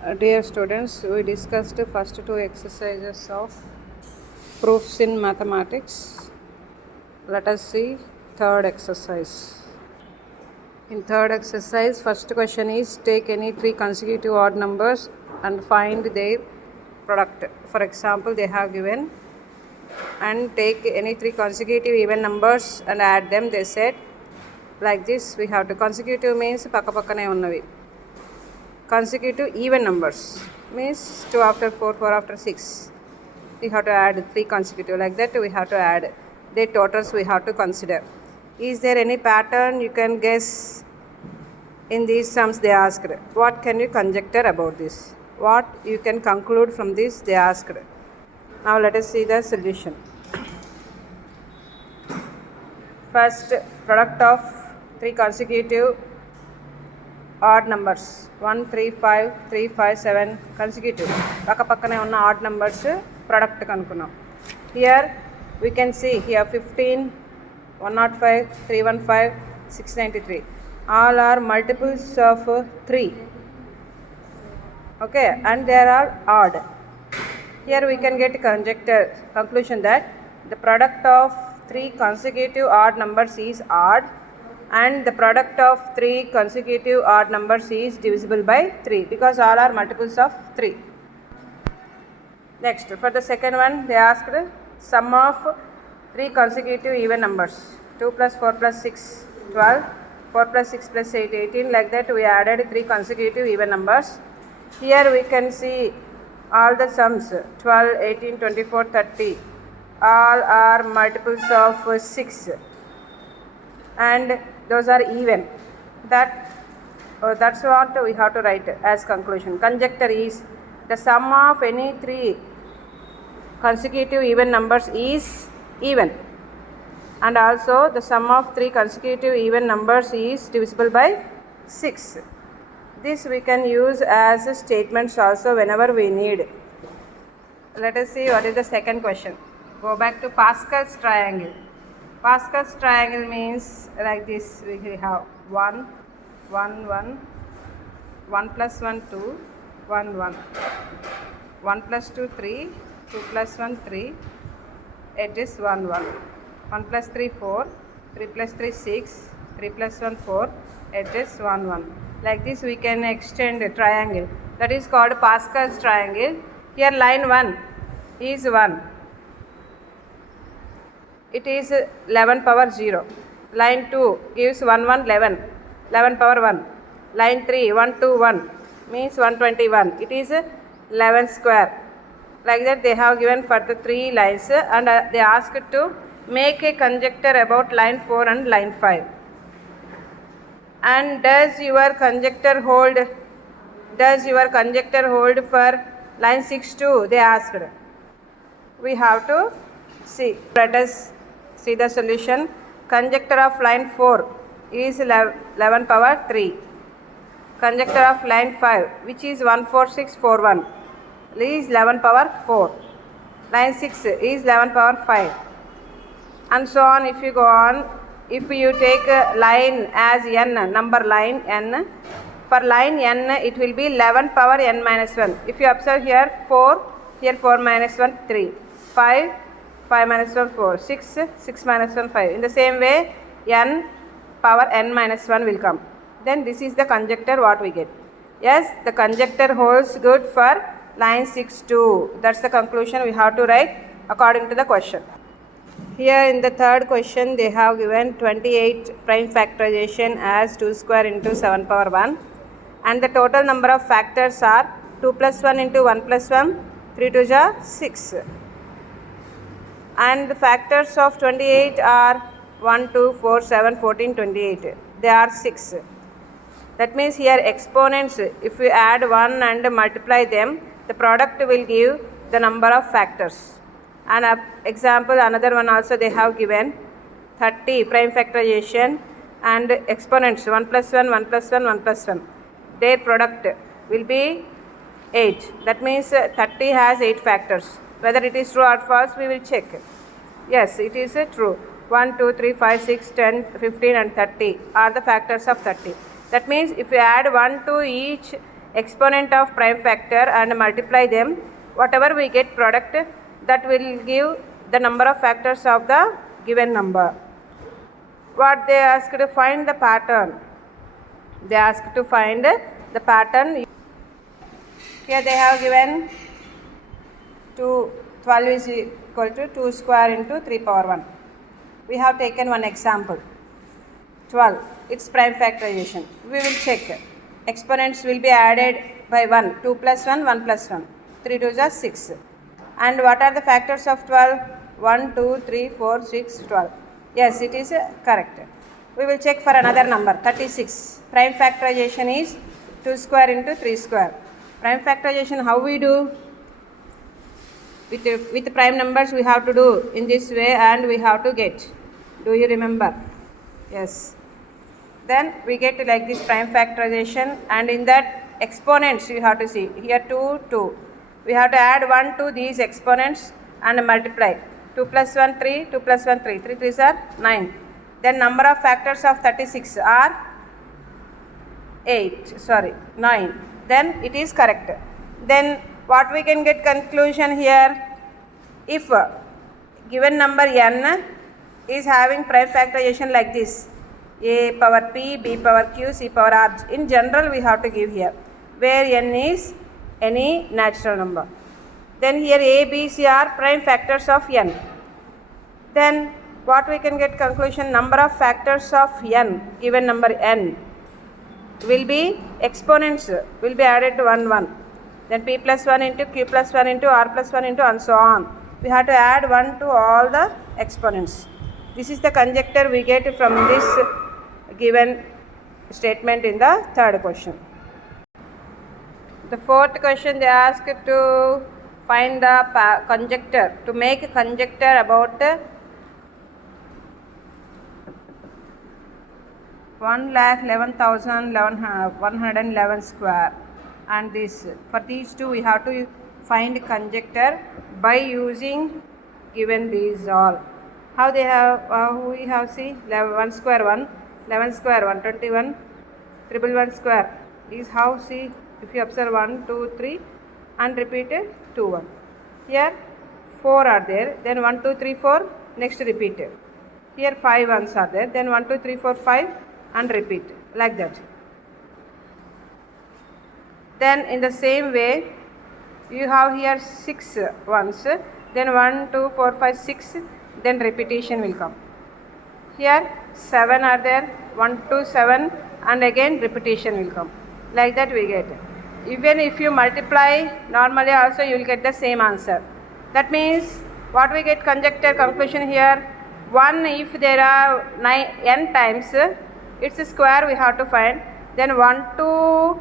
Dear students, we discussed the first two exercises of proofs in mathematics. Let us see third exercise. In third exercise, first question is take any three consecutive odd numbers and find their product. For example, they have given and take any three consecutive even numbers and add them. They said like this. We have to consecutive means pakka pakkane unnavi. Consecutive even numbers means 2 after 4, 4 after 6. We have to add 3 consecutive, like that we have to add. Their totals we have to consider. Is there any pattern you can guess in these sums? They asked. What can you conjecture about this? What you can conclude from this? They asked. Now let us see the solution. First, product of 3 consecutive odd numbers 1 3 5 3 5 7 consecutive పక్క పక్కనే ఉన్న odd numbers product కనుక్కున్నాం. Here we can see here 15 105 315 693 all are multiples of 3, okay, and they are odd. Here we can get conclusion that the product of 3 consecutive odd numbers is odd and the product of 3 consecutive odd numbers is divisible by 3 because all are multiples of 3. Next, for the second one, they asked sum of 3 consecutive even numbers 2 plus 4 plus 6 12, 4 plus 6 plus 8 18. Like that we added 3 consecutive even numbers. Here we can see all the sums 12 18 24 30 all are multiples of 6 and those are even. That's what we have to write as conclusion. Conjecture is the sum of any 3 consecutive even numbers is even, and also the sum of 3 consecutive even numbers is divisible by 6. This we can use as statements also whenever we need. Let us see what is the second question. Go back to Pascal's triangle. Pascal's triangle means like this. We have 1 1 1 1 plus 1 2 1 1 1 plus 2 3 2 plus 1 3 it is 1 1 1 plus 3 4 3 plus 3 6 3 plus 1 4 it is 1 1. Like this we can extend a triangle that is called Pascal's triangle. Here line 1 is 1, it is 11 power 0. Line 2 gives 1 1 11, 11 power 1. Line 3 1 2 1 means 121, it is 11 square. Like that they have given for the 3 lines and they asked to make a conjecture about line 4 and line 5. And does your conjecture hold for line 6 too? They asked. We have to see. Let us see the solution. Conjecture of line 4 is 11 power 3. Conjecture of line 5, which is 14641, is 11 power 4. Line 6 is 11 power 5. And so on. If you go on, if you take a line as n, number line n, for line n it will be 11 power n minus 1. If you observe here 4, here 4 minus 1 3, 5 5 minus 1 4, 6 6 minus 1 5. In the same way n power n minus 1 will come. Then this is the conjecture what we get. Yes, the conjecture holds good for line 6 too. That's the conclusion we have to write according to the question. Here in the third question they have given 28 prime factorization as 2 square into 7 power 1 and the total number of factors are 2 plus 1 into 1 plus 1, 3 2 ja 6. And the factors of 28 are 1 2 4 7 14 28. They are 6. That means here exponents, if we add 1 and multiply them, the product will give the number of factors. And example, another one also they have given 30 prime factorization and exponents 1 plus 1 1 plus 1 1 plus 1. Their product will be 8. That means 30 has 8 factors. Whether it is true or false, we will check. Yes, it is true. 1, 2, 3, 5, 6, 10, 15 and 30 are the factors of 30. That means if you add 1 to each exponent of prime factor and multiply them, whatever we get product, that will give the number of factors of the given number. What they asked to find the pattern. They asked to find the pattern. Here they have given 12 is equal to 2 square into 3 power 1. We have taken one example. 12, its prime factorization. We will check. Exponents will be added by 1. 2 plus 1, 1 plus 1. 3 2s are 6. And what are the factors of 12? 1, 2, 3, 4, 6, 12. Yes, it is correct. We will check for another number, 36. Prime factorization is 2 square into 3 square. Prime factorization, how we do? With prime numbers we have to do in this way and we have to get. Do you remember? Yes. Then we get like this prime factorization, and in that exponents you have to see. Here 2, 2. We have to add 1 to these exponents and multiply. 2 plus 1, 3. 2 plus 1, 3. 3 3s are 9. Then number of factors of 36 are 9. Then it is correct. Then what we can get conclusion here? If given number n is having prime factorization like this, a power p, b power q, c power r, in general we have to give here, where n is any natural number. Then here a, b, c are prime factors of n. Then what we can get conclusion? Number of factors of n, given number n, will be exponents will be added to 1 1. Then p plus 1 into q plus 1 into r plus 1 into and so on. We have to add 1 to all the exponents. This is the conjecture we get from this given statement in the third question. The fourth question, they ask to find the conjecture, to make a conjecture about 1,11,111 square, and this, for these two we have to find conjecture by using given these all. How they have, we have see 1 square 1, 11 square 121, 111 square is how, see, if you observe 1 2 3 and repeat it 2 1. Here 4 are there, then 1 2 3 4, next repeat it. Here 5 ones are there, then 1 2 3 4 5 and repeat like that. Then in the same way you have here 6 ones, then 1 2 4 5 6, then repetition will come. Here 7 are there, 1 2 7 and again repetition will come. Like that we get. Even if you multiply normally also you will get the same answer. That means what we get conjecture conclusion here, 1 if there are n times, its square we have to find, then 1 to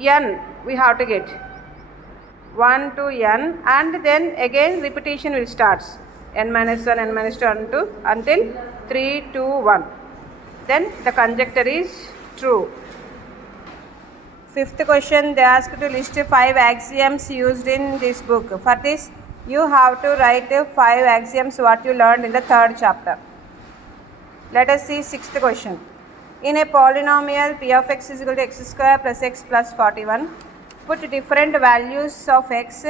n we have to get 1 to n, and then again repetition will start, n minus 1, n minus 2 until 3 2 1. Then the conjecture is true. Fifth question, they ask to list 5 axioms used in this book. For this you have to write 5 axioms what you learned in the third chapter. Let us see sixth question. In a polynomial p of x is equal to x square plus x plus 41, put different values of x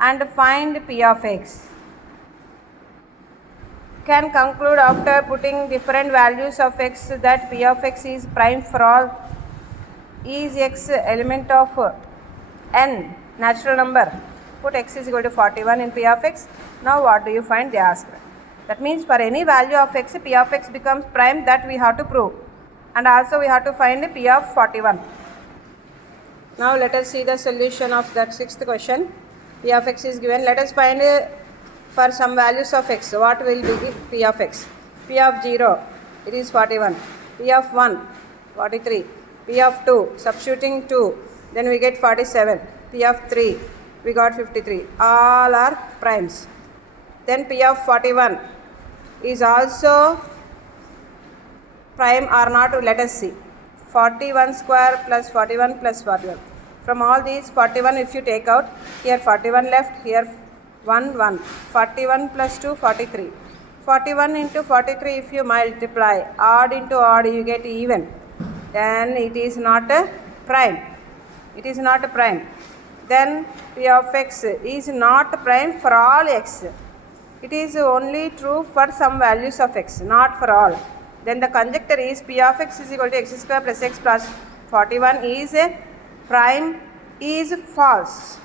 and find p of x. Can conclude after putting different values of x that p of x is prime for all. Is x element of n natural number? Put x is equal to 41 in p of x. Now what do you find? They ask. That means for any value of x, p of x becomes prime, that we have to prove. And also we have to find p of 41. Now let us see the solution of that sixth question. P of x is given. Let us find for some values of x, what will be p of x? P of 0, it is 41. P of 1, 43. P of 2, substituting 2, then we get 47. P of 3, we got 53. All are primes. Then P of 41 is also prime or not, let us see. 41 square plus 41 plus 41. From all these 41 if you take out, here 41 left, here 1 1. 41 plus 2, 43. 41 into 43 if you multiply, odd into odd you get even. Then it is not a prime. it is not prime. Then p of x is not prime for all x. It is only true for some values of x, not for all. Then the conjecture is p of x is equal to x square plus x plus 41 is a prime is false.